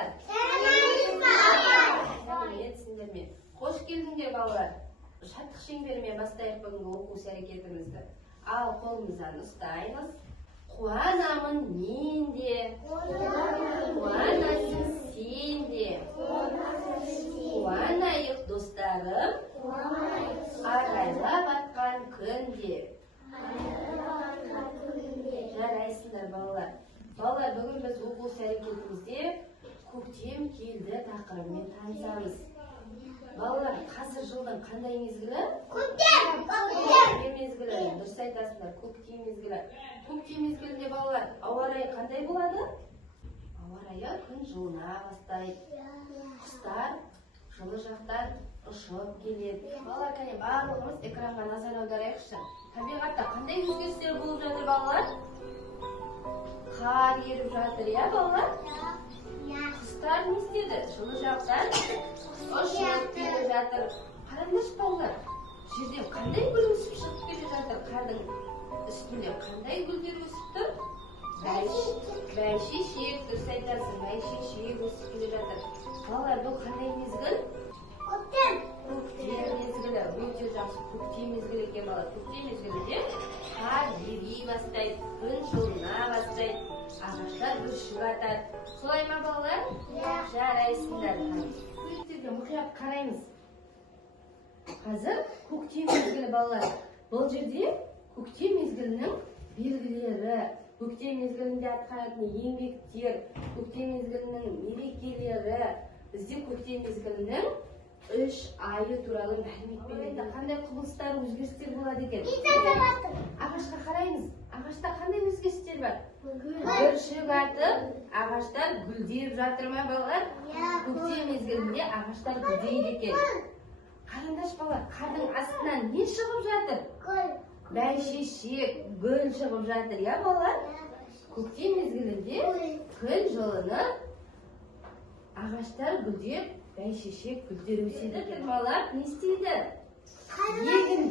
балалар? Сәлеметсіңдер ме? Қош келдіңдер балалар. Шаттық шеңберімен бастайық бүгінгі оқу әрекетімізді. Ал қолымыздан ұстаймыз. Қуанамын мен де, қуанасың сен де. Қуанайық достарым, арайлап атқан күнде. Жарайсыңдар балалар. Балалар, бүгін біз оқу әрекетімізде көктем келді тақырыбымен танысамыз. Балалар, қазір жылдың қандай мезгілі? Көктем мезгілі. Дұрыс айтасыңдар, көктем мезгілі. Көктем мезгілінде балалар, ауа райы қандай болады? Ауа райы күн жылына бастайды. Құстар, жылы жақтан ұшып келеді. Балалар, кәне барлығымыз экранға назар аударайықшы. Табиғатта қандай өзгерістер болып жатыр балалар? Қар еріп жатыр, иә балалар? Құстар не істеді? Жылы жақтан ұшып келе жатыр. Қараңдаршы балалар, жерден қандай гүл өсіп шығып келе жатыр? Қардың үстінде қандай гүлдер өсіп тұр? Бәйшешек, дұрыс айтасың, бәйшешек өсіп келе жатыр. Балалар, бұл қандай мезгіл? Көктем мезгілі. Өте жақсы, көктем мезгілі екен балалар. Көктем мезгілінде қар ери бастайды, күн жылына бастайды, ағаштар бүршік атады. Солай ма балалар? Жарайсыңдар. Суреттерге мұқият қараймыз. Қазір көктем мезгілі балалар. Бұл жерде көктем мезгілінің белгілері, көктем мезгілінде атқаратын еңбектер, көктем мезгілінің мерекелері, бізде көктем мезгілінің 3 айы туралы мәлімет береді. Қандай құбылыстар, өзгерістер болады екен? Ағашқа қараймыз. Ағашта қандай өзгерістер бар? Бүршік атып, ағаштар гүлдеп жатыр ма балалар? Көктем мезгілінде ағаштар гүлдейді екен. Қараңдаршы балалар, қардың астынан не шығып жатыр? Бәйшешек, гүл шығып жатыр, иә балалар? Көктем мезгілінде күн жылынып, ағаштар гүлдеп, бәйшешек гүлдер өседі. Балалар не істейді?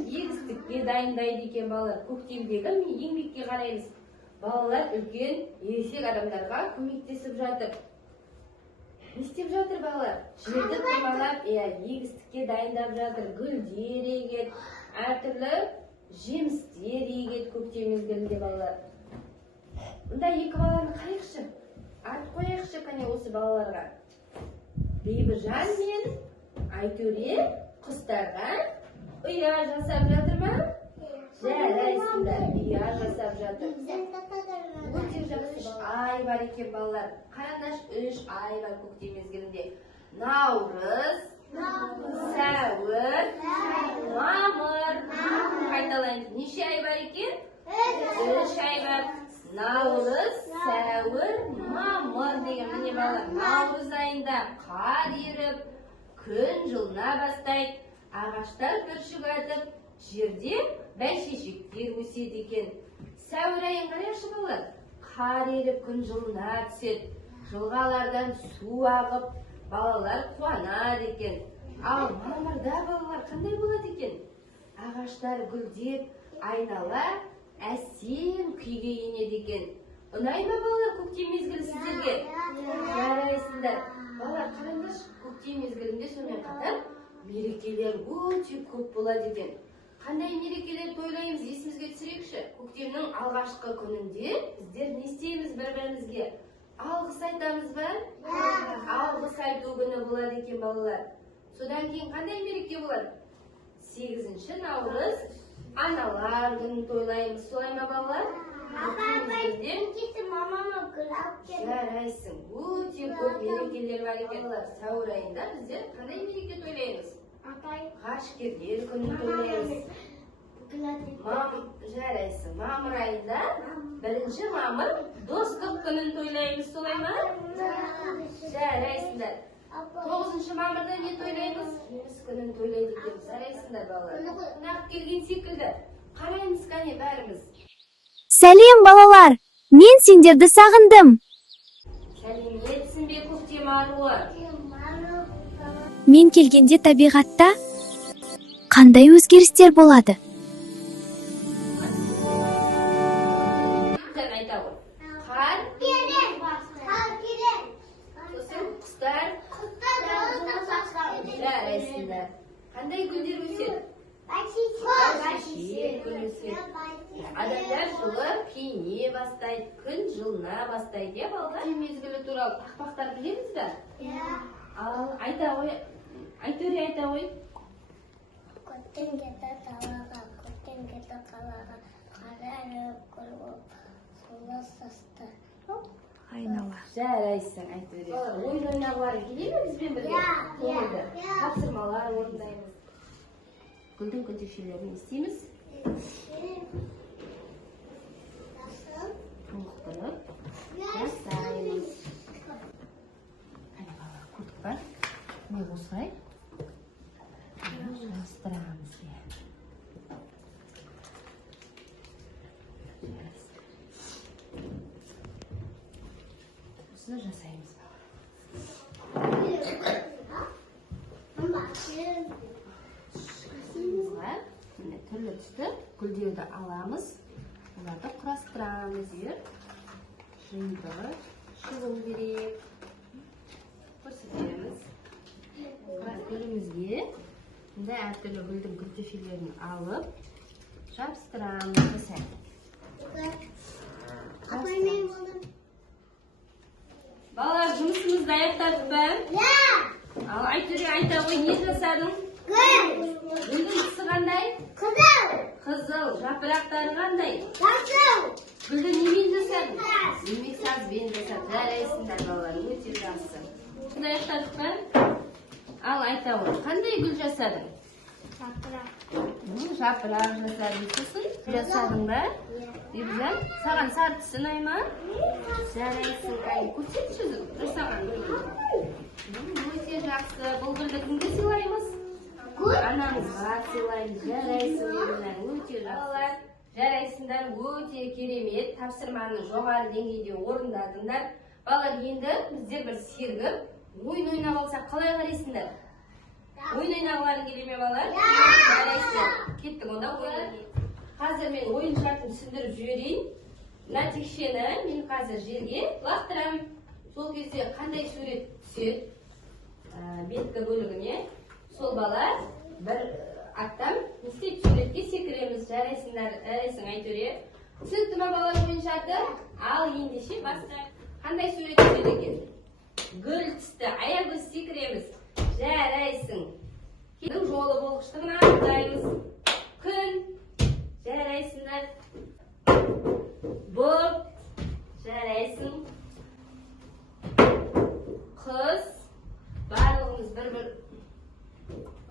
Егістікке дайындайды екен балалар. Көктемдегі еңбекке қараймыз. Балалар үлкен ересек адамдарға көмектесіп жатыр. Не істеп жатыр балалар? Жерді құймалап, егістікке дайындап жатыр. Гүлдер егеді, әртүрлі жемістер егеді көктем мезгілінде балалар. Мұнда екі баланы қарайықшы. Ат қояйықшы кәне осы балаларға. Бейбіжан мен Айтөре құстарға ұя жасап жатыр ма? Жарайсыңдар, ұя жасап жатыр. Өте жақсы ай бар екен балалар. Қараңдар, 3 ай бар көктем мезгілінде. Наурыз, сәуір, мамыр. Қайталаймыз, неше ай бар екен? 3 ай бар. Наурыз, сәуір, мамыр деген міне балалар. Наурыз айында қар еріп, күн жылына бастайды, ағаштар бүршік атып, жерде бәйшешектер өседі екен. Сәуір айын қарайықшы балалар. Қар еріп, күн жылына түседі, жылғалардан су ағып, балалар қуанады екен. Ал мамырда балалар қандай болады екен? Ағаштар гүлдеп, айнала әсем күйге енеді екен. Ұнай ма балалар көктем мезгілі сіздерге? Жарайсыңдар. Балалар қараңдаршы, көктем мезгілінде сонымен қатар мерекелер өте көп болады екен. Қандай мерекелер тойлаймыз, есімізге түсірейікші. Көктемнің алғашқы күнінде біздер не істейміз бір-бірімізге? Алғыс айтамыз ба? Алғыс айту күні болады екен балалар. Содан кейін қандай мереке болады? 8 наурыз аналар күнін тойлаймыз. Солай ма балалар? Жарайсың, өте көп мерекелер бар екен. Сәуір айында біздер қандай мереке тойлаймыз? Ғарышкерлер күнін тойлаймыз. Жарайсың, мамыр айында 1 мамыр достық күнін тойлаймыз. Солай ма? Жарайсыңдар. 9 мамырда не тойлаймыз? Жеңіс күнін тойлайды екен. Жарайсыңдар балалар. Нақ келген секілді. Қараймыз кәне бәріміз. Сәлем балалар, мен сендерді сағындым. Сәлеметсің бе көктем аруы? Мен келгенде табиғатта қандай өзгерістер болады? Қар Қандай гүлдер өседі? Бәйшешек гүл өседі. Адамдар жылы күйіне бастайды, күн жылына бастайды, иә балалар? Күн мезгілі туралы тақпақтар білеміз бе? Ал айта ғой, Айтөре айта ғой. Көктем кетті далаға, көктем кетті қалаға, қара үріп гүл болып, суы састы. Айнала. Жарайсың, Айтөре. Ойын ойнағылары келе ме бізбен бірге? Көңілді. Тапсырмалар орындаймыз. Гүлдің күлтешелерін естиміз. Толықтырып жасаймыз. Қане балалар, көрдік па? Не осылай? Жастырамыз. Осыны жасаймыз. Түрлі түсті гүлдерді аламыз. Оларды құрастырамыз. Жиынтығы шығын керек. Көрсетеміз. Гүлімізге әртүрлі гүлдің күлтешелерін алып жабыстырамыз. Балалар, жұмысымызды аяқтадық па? Ал Айтөре айта ғой, не жасадың? Гүлдің түсі қандай? Қызыл. Жапырақтары қандай? Гүлді немен жасадың? Емек сазбен жасадың. Жарайсыңдар балалар, өте жақсы. Жұмысымызды аяқтадық па? Ал айта ғой, қандай гүл жасадың? Жапырақ жасадың. Сосын жасадың ба? Бибіжан, саған сары түсі ұнай ма? Жарайсың, көрсетші жасаған гүлді. Өте жақсы. Бұл гүлді кімге сыйлаймыз? Анамызға сыйлаймыз. Жарайсың, Бибіжан, өте жақсы. Жарайсыңдар, өте керемет. Тапсырманы жоғары деңгейде орындадыңдар. Балалар, енді біздер бір сергіп, ойын ойнап алсақ қалай қарайсыңдар? Ойын ойнағыларың келе ме балалар? Жарайсың. Кеттік онда ойын. Қазір мен ойын шартын түсіндіріп жіберейін. Мына текшені мен қазір жерге лақтырам. Сол кезде қандай сурет түседі беткі бөлігіне, сол бала бір аттан істеп суретке секіреміз. Жарайсың Айтөре. Түсінікті ма балалар ойын шарты? Ал ендеше бастайық. Қандай сурет түседі екен? Гүл түсті. Аягөз секіреміз. Жарайсың. Кеттің жолы болғыштығын анықтаймыз. Күн. Жарайсыңдар. Бұлт. Жарайсың. Құс. Барлығымыз бір-бір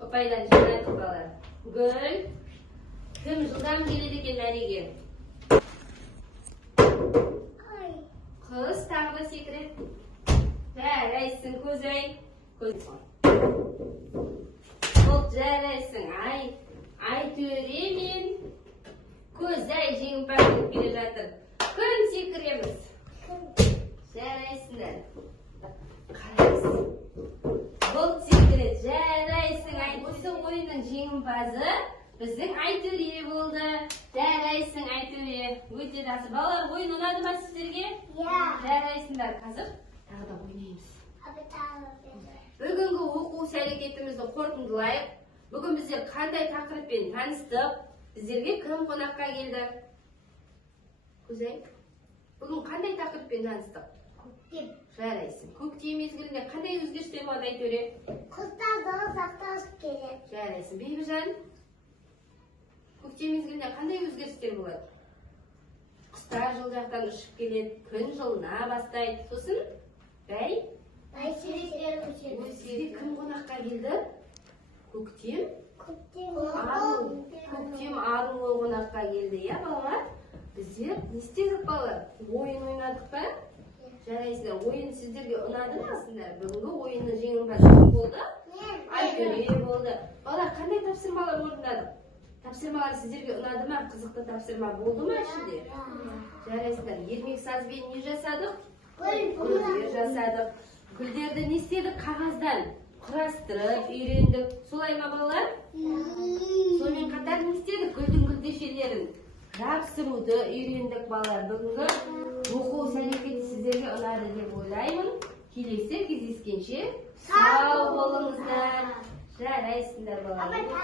ұпайдан жинадық балалар. Гүл. Кім жылдам келеді екен мәреге? Құс тағы да секіреді. Жарайсың, көзай. Бұлт. Жарайсың. Айтөре мен көзай жеңімпаз болып келе жатыр. Күн секіреміз. Жарайсыңдар. Қарайсың. Бұлт секіреді. Жарайсың. Осы ойынның жеңімпазы біздің Айтөре болды. Жарайсың Айтөре. Өте жақсы. Балалар, ойын ұнады ма сіздерге? Жарайсыңдар. Қазір тағы да ойнаймыз. Бүгінгі оқу әрекетімізді қорытындылайық. Бүгін біздер қандай тақырыппен таныстық? Біздерге кім қонаққа келді? Көзай, бүгін қандай тақырыппен таныстық? Көктем. Жарайсың. Көктем мезгілінде қандай өзгерістер болады Айтөре? Құстар дауыс ақтасып келеді. Жарайсың. Бибіжан, көктем мезгілінде қандай өзгерістер болады? Құстар жыл жақтан ұшып келеді, күн жылына бастайды. Сосын Бәйшешектер өседі. Кім қонаққа келді? Көктем ару қонаққа келді, иә балалар? Біздер не істедік балалар? Ойын ойнадық па? Жарайсыздар, ойын сіздерге ұнады ма асындар? Бүгінгі ойынның жеңімпазы кім болды? Айтөре болды. Балалар, қандай тапсырмалар орындадық? Тапсырмалар сіздерге ұнады ма? Қызықты тапсырма болды ма ішінде? Жарайсыздар, ермек сазбен не жасадық? Гүлдер жасадық. Гүлдерді не істедік? Қағаздан құрастырып, үйрендік. Солай ма балалар? Сонымен қатар не істедік? Гүлдің күлтешелерін жапсыруды үйрендік балалар. Бүгінгі оқу әрекеті сіздерге ұнады деп ойлаймын. Келесі кездескенше сау болыңыздар. қарайсыңдар балалар.